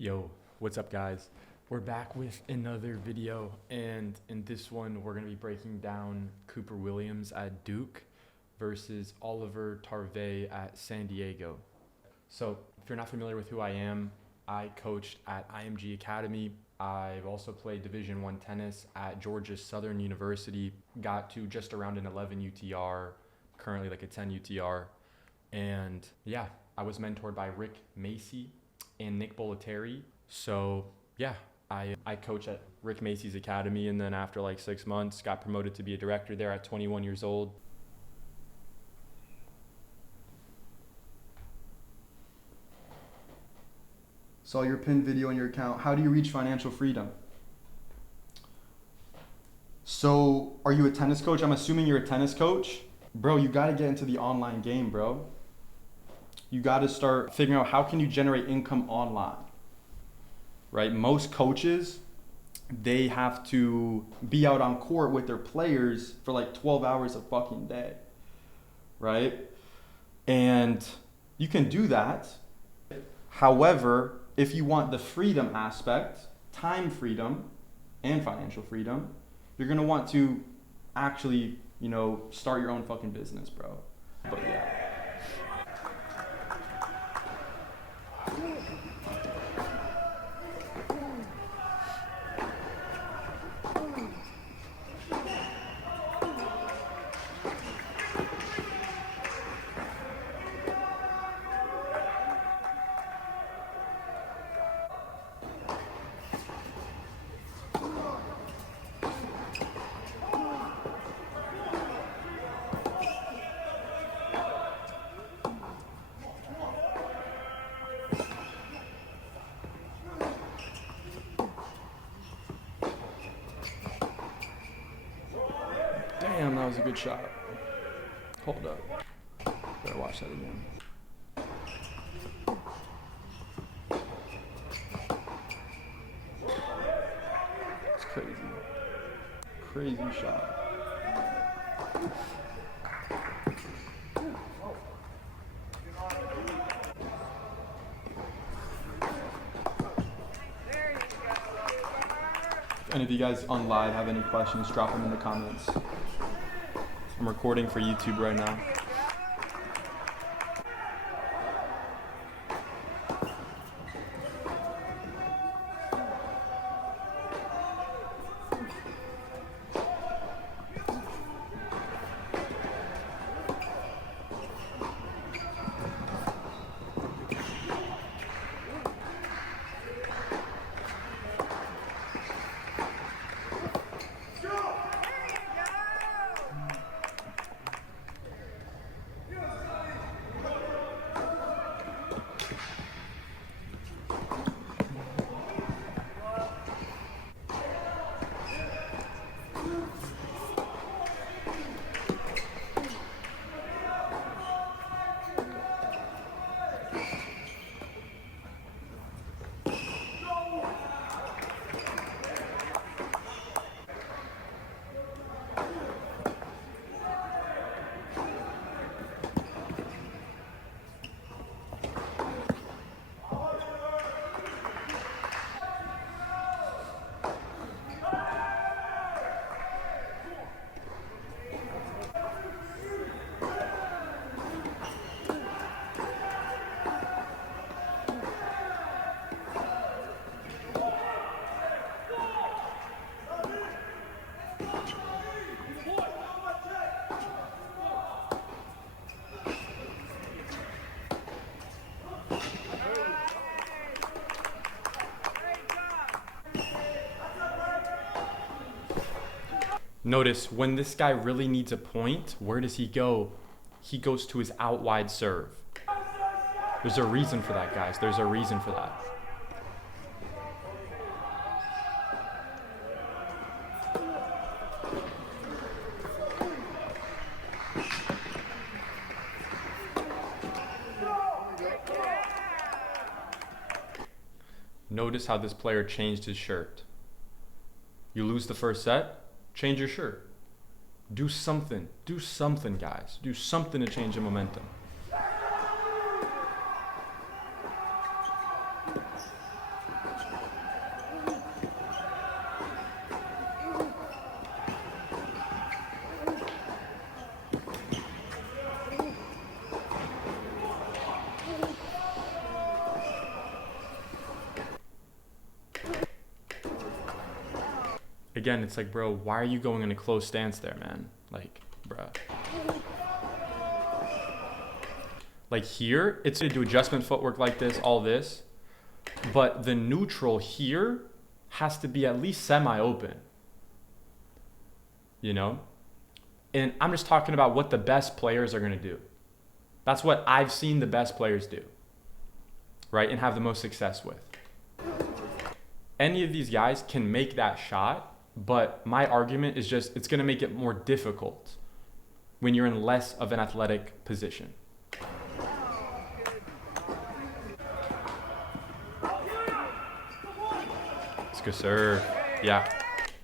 Yo, what's up guys? We're back with another video, and in this one we're going to be breaking down Cooper Williams at Duke versus Oliver Tarvet at San Diego. So if you're not familiar with who I am, I coached at IMG Academy. I've also played Division I tennis at Georgia Southern University, got to just around an 11 UTR, currently like a 10 UTR. And yeah, I was mentored by Rick Macy and Nick Bollettieri. So yeah, I coach at Rick Macy's Academy, and then after like 6 months, got promoted to be a director there at 21 years old. Saw your pinned video on your account. How do you reach financial freedom? So, are you a tennis coach? I'm assuming you're a tennis coach. Bro, you gotta get into the online game, bro. You gotta start figuring out how can you generate income online, right? Most coaches, they have to be out on court with their players for like 12 hours a fucking day, right? And you can do that. However, if you want the freedom aspect, time freedom and financial freedom, you're gonna want to actually, start your own fucking business, bro. But yeah. Damn, that was a good shot. Hold up. Better watch that again. It's crazy. Crazy shot. And if you guys on live have any questions, drop them in the comments. I'm recording for YouTube right now. Notice when this guy really needs a point, where does he go? He goes to his out wide serve. There's a reason for that, guys. There's a reason for that. Notice how this player changed his shirt. You lose the first set, change your shirt. Do something. Do something, guys. Do something to change the momentum. again, it's like, bro, why are you going in a close stance there, man? Like, bruh. Like here, it's gonna do adjustment footwork like this, all this, but the neutral here has to be at least semi-open, you know? And I'm just talking about what the best players are gonna do. That's what I've seen the best players do, right? And have the most success with. Any of these guys can make that shot, but my argument is just, it's gonna make it more difficult when you're in less of an athletic position. Let's go serve. Yeah,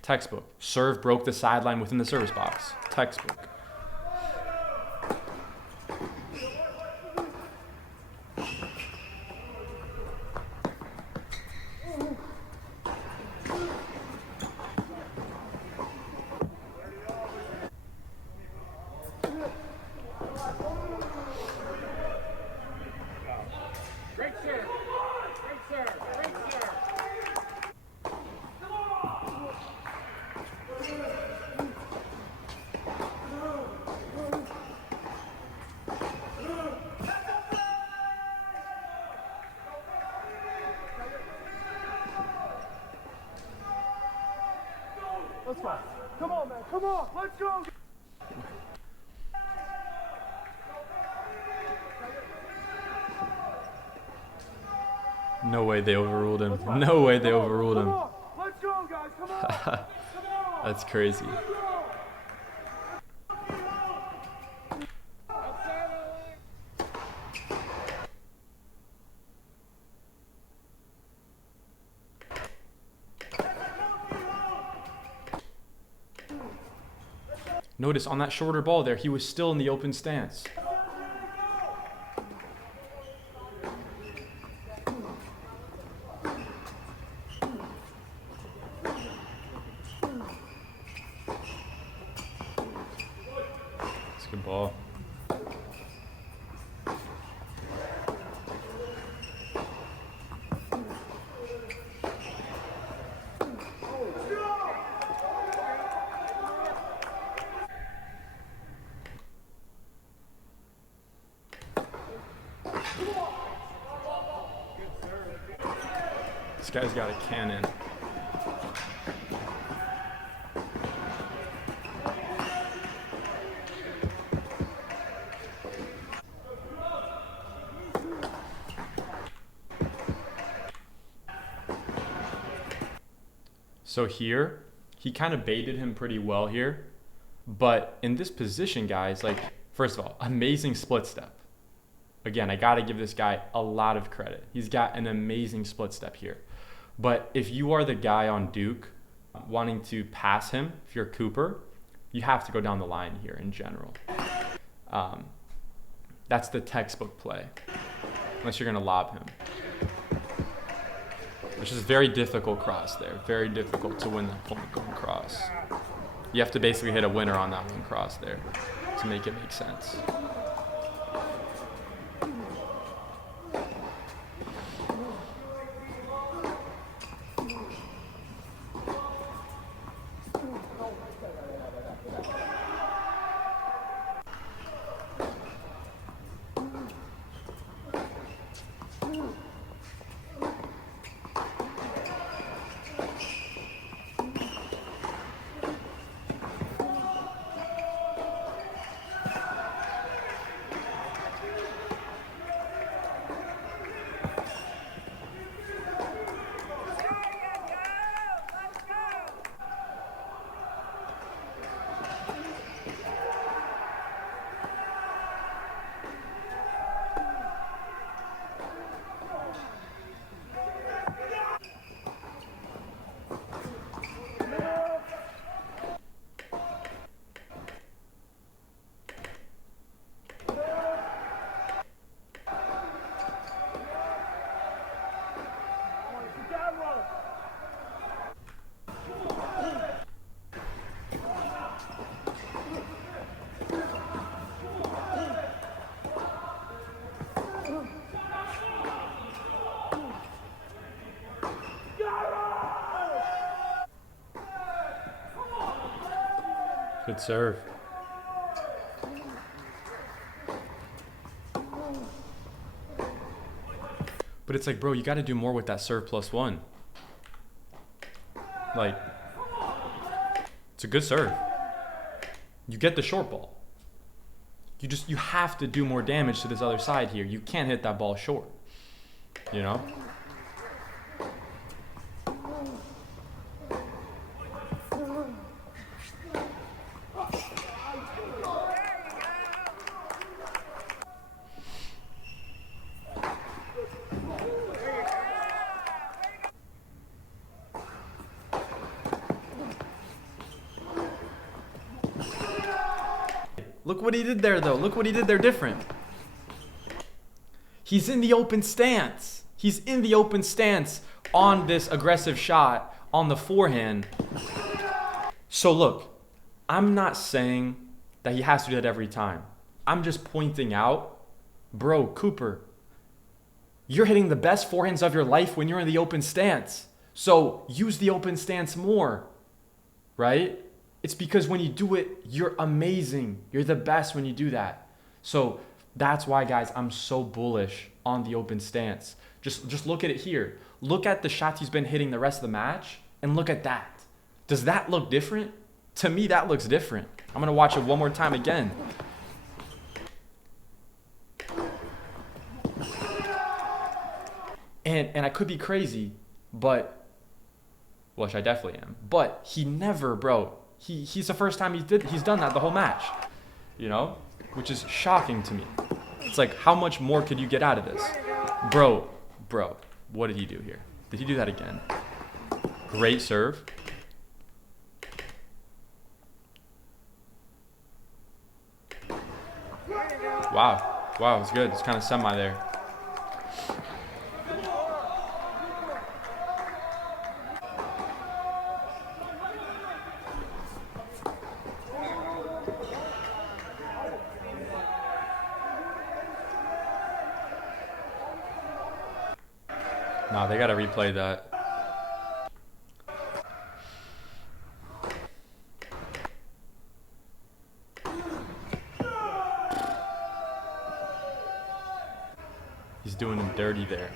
textbook. Serve broke the sideline within the service box. Textbook. Let's go. Come on, man. Come on. Let's go. No way they overruled him. No way they overruled him. Let's go, guys. Come on. Come on. That's crazy. Notice on that shorter ball there, he was still in the open stance. It's a good ball. This guy's got a cannon. So here, he kind of baited him pretty well here. But in this position, guys, like, first of all, amazing split step. Again, I got to give this guy a lot of credit. He's got an amazing split step here. But if you are the guy on Duke wanting to pass him, if you're Cooper, you have to go down the line here in general. That's the textbook play, unless you're going to lob him. Which is a very difficult cross there. Very difficult to win that point going cross. You have to basically hit a winner on that one cross there to make it make sense. Good serve. But it's like, bro, you got to do more with that serve +1. Like, it's a good serve. You get the short ball. You have to do more damage to this other side here. You can't hit that ball short, you know? Look what he did there, though. Look what he did there different. He's in the open stance. He's in the open stance on this aggressive shot on the forehand. So look, I'm not saying that he has to do that every time. I'm just pointing out, bro, Cooper, you're hitting the best forehands of your life when you're in the open stance. So use the open stance more, right? It's because when you do it, you're amazing. You're the best when you do that. So that's why, guys, I'm so bullish on the open stance. Just look at it here. Look at the shots he's been hitting the rest of the match, and look at that. Does that look different? To me, that looks different. I'm going to watch it one more time again. And I could be crazy, but, which I definitely am, but he never, bro, he's the first time he's done that the whole match, you know, which is shocking to me. It's like, how much more could you get out of this? Bro, what did he do here? Did he do that again? Great serve. Wow, it's good. It's kind of semi there. No, they got to replay that. He's doing him dirty there.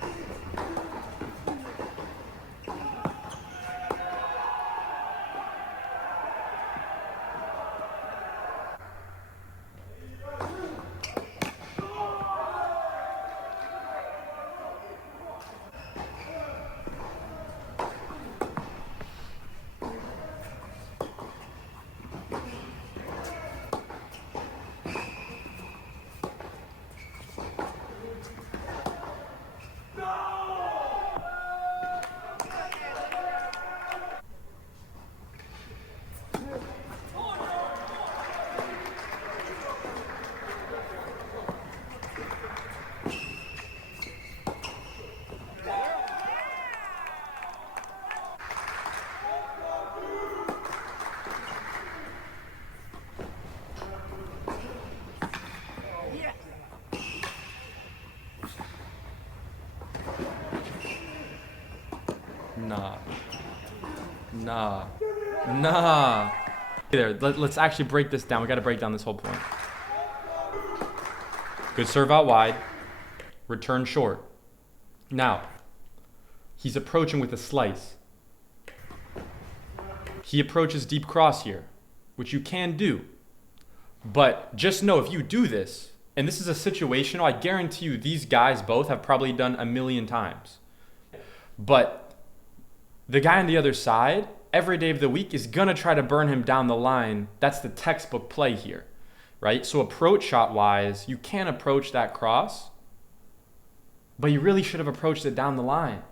Nah. There, let's actually break this down. We got to break down this whole point. Good serve out wide. Return short. Now, he's approaching with a slice. He approaches deep cross here, which you can do. But just know, if you do this, and this is a situational, I guarantee you these guys both have probably done a million times. But the guy on the other side, every day of the week, is going to try to burn him down the line. That's the textbook play here, right? So approach shot-wise, you can approach that cross, but you really should have approached it down the line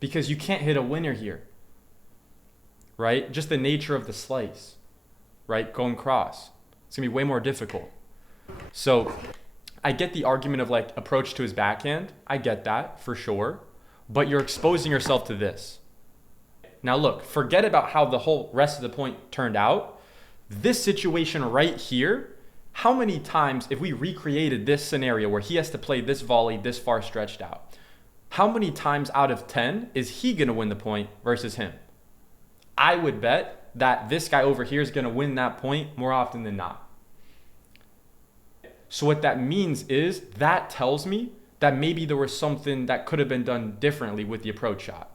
because you can't hit a winner here, right? Just the nature of the slice, right? Going cross. It's going to be way more difficult. So I get the argument of like approach to his backhand. I get that for sure, but you're exposing yourself to this. Now look, forget about how the whole rest of the point turned out. This situation right here, how many times, if we recreated this scenario where he has to play this volley this far stretched out, how many times out of 10 is he going to win the point versus him? I would bet that this guy over here is going to win that point more often than not. So what that means is that tells me that maybe there was something that could have been done differently with the approach shot.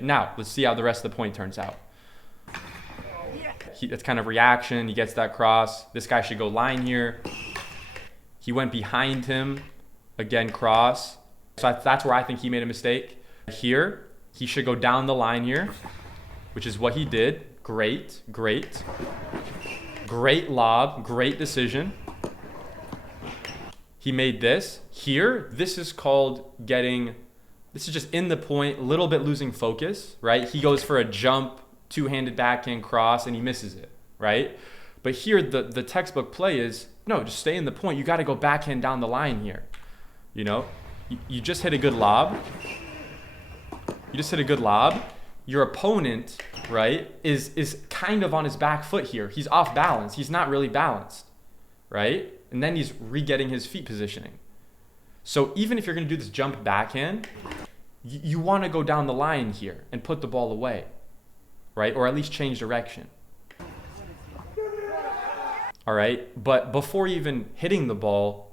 Now, let's see how the rest of the point turns out. That's kind of reaction. He gets that cross. This guy should go line here. He went behind him. Again, cross. So that's where I think he made a mistake. Here, he should go down the line here, which is what he did. Great, great. Great lob, great decision. He made this. Here, this is called getting, this is just in the point, a little bit losing focus, right? He goes for a jump, two-handed backhand cross, and he misses it, right? But here, the textbook play is, no, just stay in the point. You got to go backhand down the line here, you know? You just hit a good lob. You just hit a good lob. Your opponent, right, is kind of on his back foot here. He's off balance. He's not really balanced, right? And then he's re-getting his feet positioning. So even if you're going to do this jump backhand, you want to go down the line here and put the ball away, right? Or at least change direction. All right? But before even hitting the ball,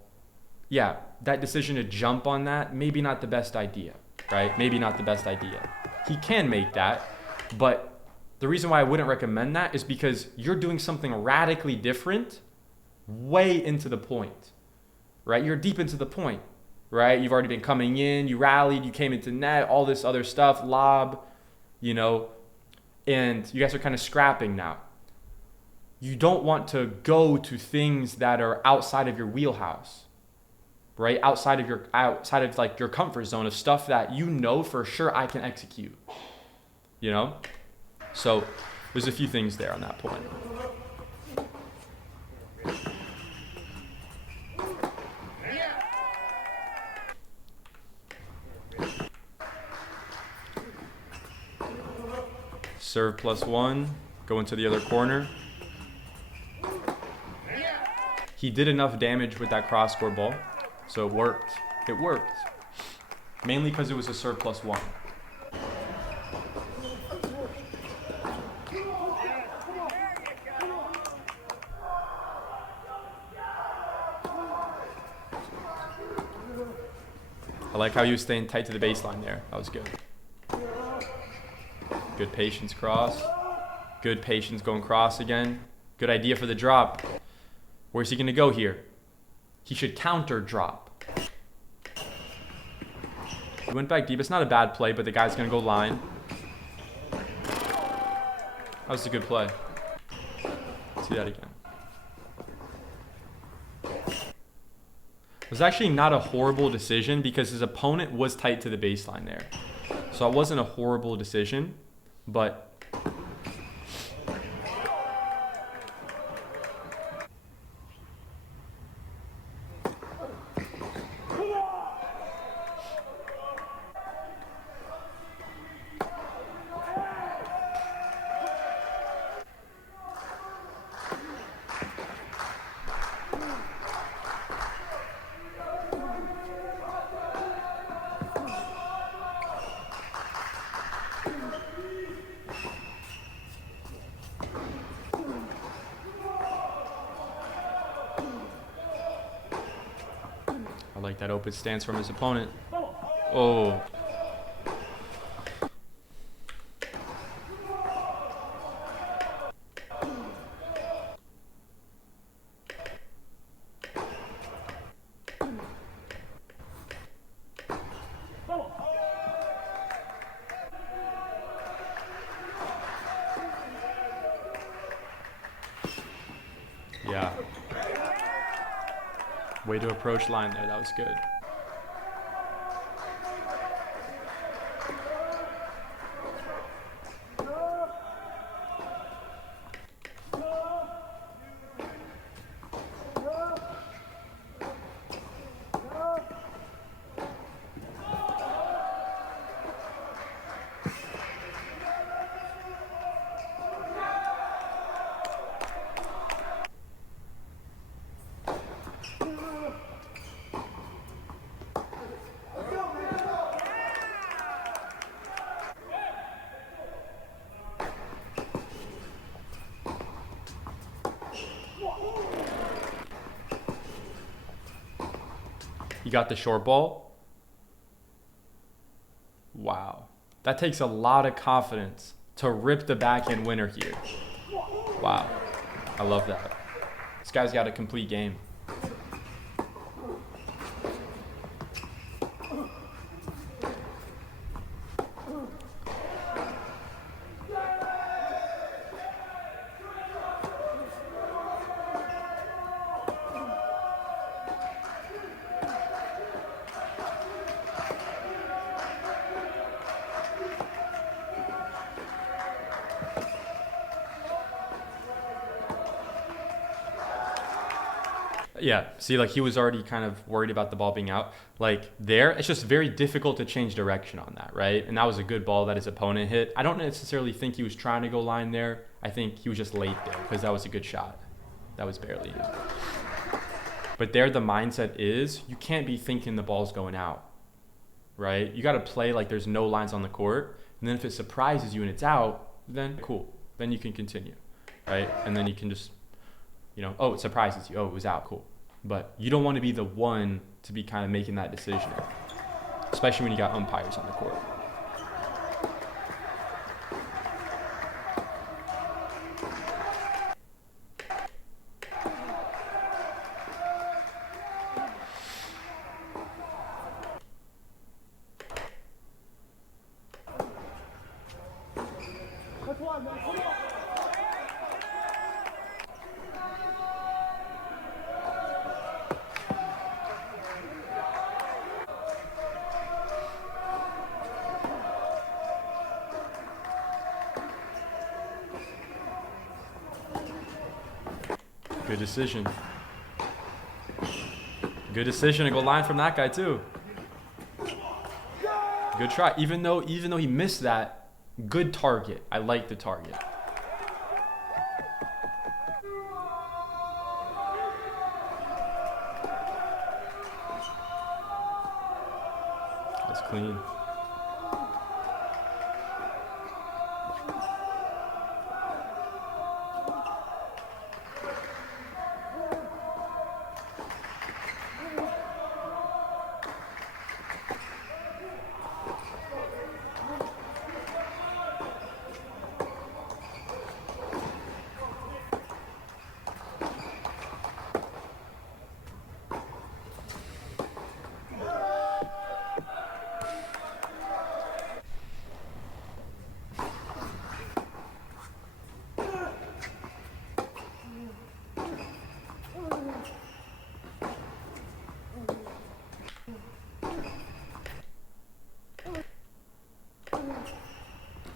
yeah, that decision to jump on that, maybe not the best idea, right? Maybe not the best idea. He can make that, but the reason why I wouldn't recommend that is because you're doing something radically different way into the point, right? You're deep into the point, right? You've already been coming in, you rallied, you came into net, all this other stuff, lob, you know, and you guys are kind of scrapping now. You don't want to go to things that are outside of your wheelhouse, right? Outside of like your comfort zone of stuff that you know for sure I can execute, you know? So there's a few things there on that point. Serve +1, go into the other corner. He did enough damage with that cross-court ball, so it worked. It worked. Mainly because it was a serve +1. I like how he was staying tight to the baseline there. That was good. Good patience cross. Good patience going cross again. Good idea for the drop. Where's he going to go here? He should counter drop. He went back deep. It's not a bad play, but the guy's going to go line. That was a good play. Let's see that again. It was actually not a horrible decision because his opponent was tight to the baseline there. So it wasn't a horrible decision, but I like that open stance from his opponent. Oh. Yeah. Way to approach line there. That was good. He got the short ball. Wow. That takes a lot of confidence to rip the backhand winner here. Wow. I love that. This guy's got a complete game. Yeah, see, like he was already kind of worried about the ball being out. Like there, it's just very difficult to change direction on that, right? And that was a good ball that his opponent hit. I don't necessarily think he was trying to go line there. I think he was just late there because that was a good shot. That was barely in. But there, the mindset is you can't be thinking the ball's going out, right? You got to play like there's no lines on the court. And then if it surprises you and it's out, then cool. Then you can continue, right? And then you can just, oh, it surprises you. Oh, it was out. Cool. But you don't want to be the one to be kind of making that decision, especially when you got umpires on the court. That's one, man. Come on. Good decision. Good decision to go line from that guy too. Good try. Even though he missed that, good target. I like the target. That's clean.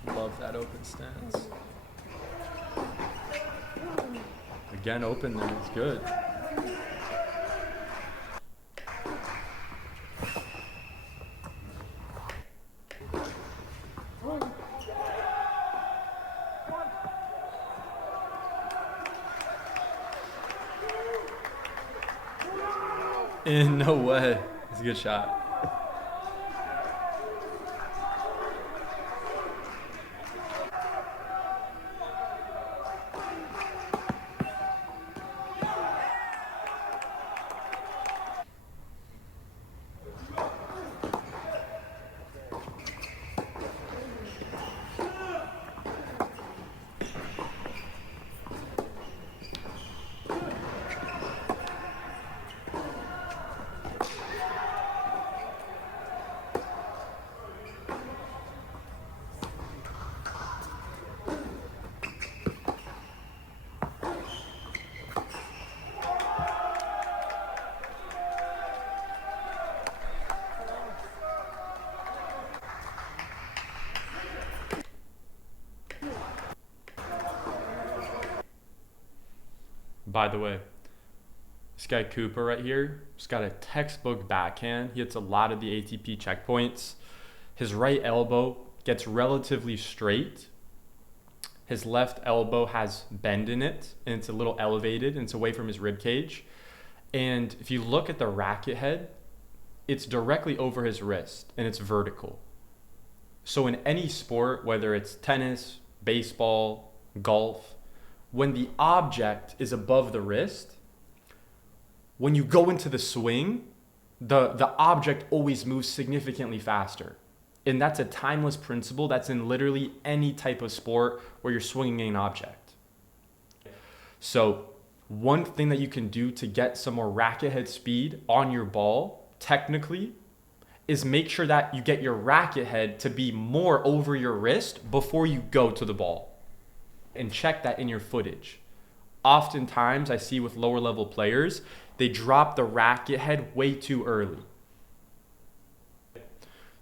Love that open stance. Again, open there. It's good. In no way. It's a good shot. By the way, this guy Cooper right here, he's got a textbook backhand. He hits a lot of the ATP checkpoints. His right elbow gets relatively straight. His left elbow has bend in it, and it's a little elevated, and it's away from his rib cage. And if you look at the racket head, it's directly over his wrist, and it's vertical. So in any sport, whether it's tennis, baseball, golf, when the object is above the wrist, when you go into the swing, the object always moves significantly faster. And that's a timeless principle that's in literally any type of sport where you're swinging an object. So one thing that you can do to get some more racket head speed on your ball, technically, is make sure that you get your racket head to be more over your wrist before you go to the ball. And check that in your footage. Oftentimes, I see with lower level players, they drop the racket head way too early.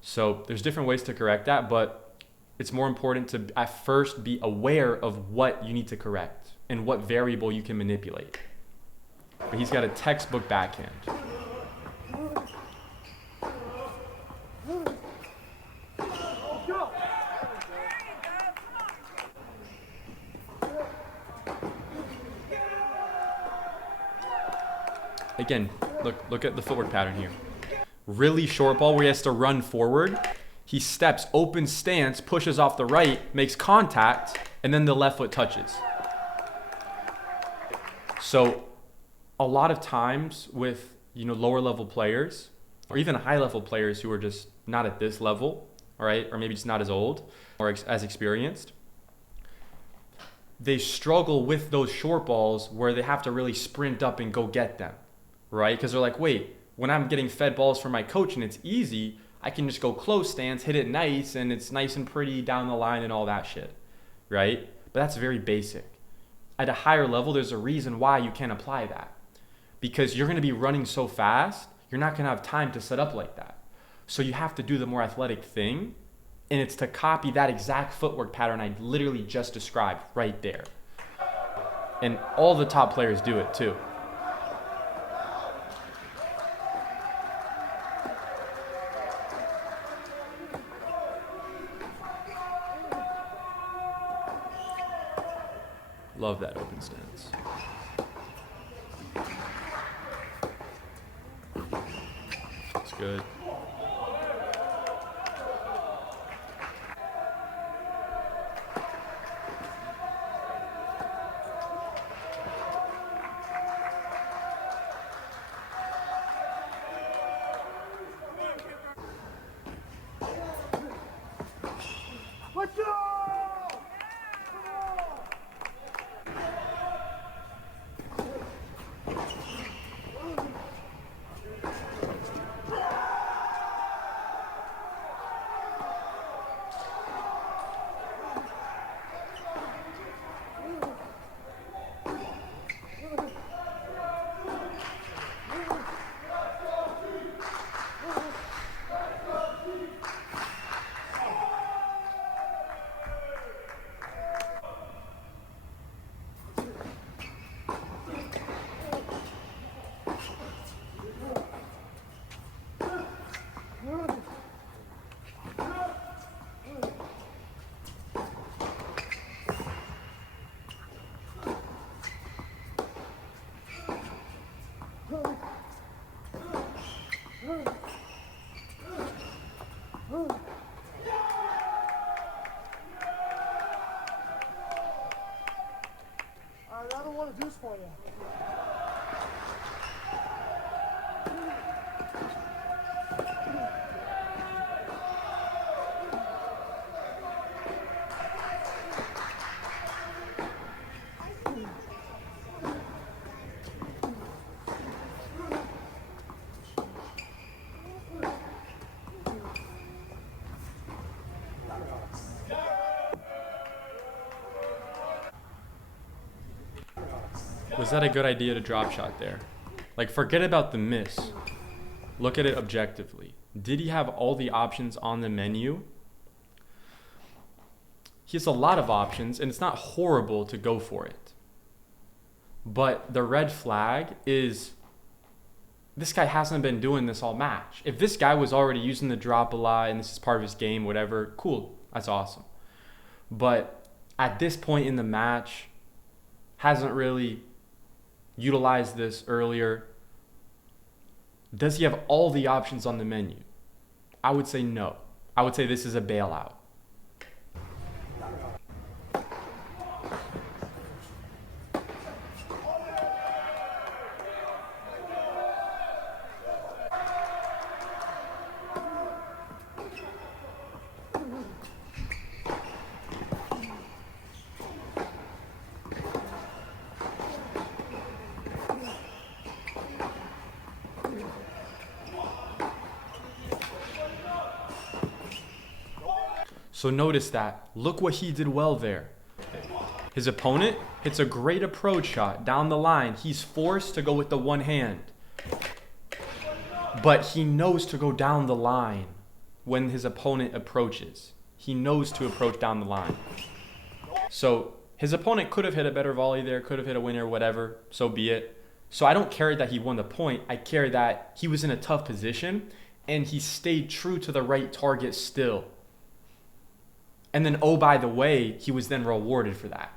So there's different ways to correct that, but it's more important to at first be aware of what you need to correct and what variable you can manipulate. But he's got a textbook backhand. Again, look at the footwork pattern here. Really short ball where he has to run forward. He steps, open stance, pushes off the right, makes contact, and then the left foot touches. So a lot of times with lower level players or even high level players who are just not at this level, all right, or maybe just not as old or as experienced, they struggle with those short balls where they have to really sprint up and go get them, right? Because they're like, wait, when I'm getting fed balls from my coach and it's easy, I can just go close stance, hit it nice, and it's nice and pretty down the line and all that shit, right? But that's very basic. At a higher level, there's a reason why you can't apply that. Because you're going to be running so fast, you're not going to have time to set up like that. So you have to do the more athletic thing, and it's to copy that exact footwork pattern I literally just described right there. And all the top players do it too. Love that open stance. That's good. Let's go! I don't want to do this for you. Was that a good idea to drop shot there? Like, forget about the miss. Look at it objectively. Did he have all the options on the menu? He has a lot of options, and it's not horrible to go for it. But the red flag is this guy hasn't been doing this all match. If this guy was already using the drop a lot and this is part of his game, whatever, cool, that's awesome. But at this point in the match, hasn't really utilized this earlier. Does he have all the options on the menu? I would say no. I would say this is a bailout. So notice that. Look what he did well there. His opponent hits a great approach shot down the line. He's forced to go with the one hand. But he knows to go down the line when his opponent approaches. He knows to approach down the line. So his opponent could have hit a better volley there, could have hit a winner, whatever, so be it. So I don't care that he won the point. I care that he was in a tough position and he stayed true to the right target still. And then, oh, by the way, he was then rewarded for that.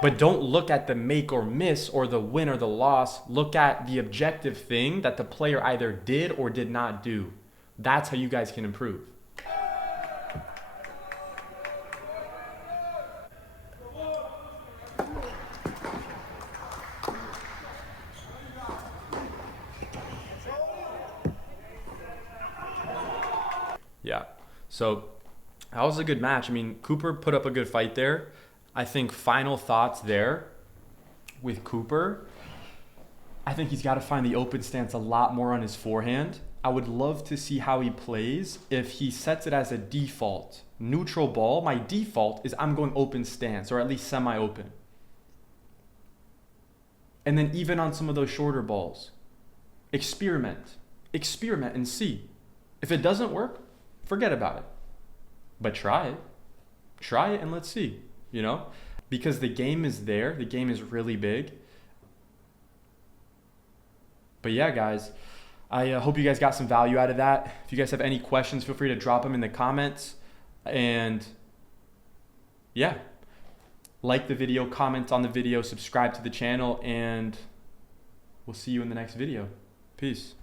But don't look at the make or miss or the win or the loss. Look at the objective thing that the player either did or did not do. That's how you guys can improve. Yeah. So that was a good match. I mean, Cooper put up a good fight there. I think final thoughts there with Cooper. I think he's got to find the open stance a lot more on his forehand. I would love to see how he plays if he sets it as a default. Neutral ball, my default is I'm going open stance or at least semi-open. And then even on some of those shorter balls, experiment and see. If it doesn't work, forget about it. But try it and let's see, you know, because the game is there. The game is really big. But yeah, guys, I hope you guys got some value out of that. If you guys have any questions, feel free to drop them in the comments. And yeah, like the video, comment on the video, subscribe to the channel, and we'll see you in the next video. Peace.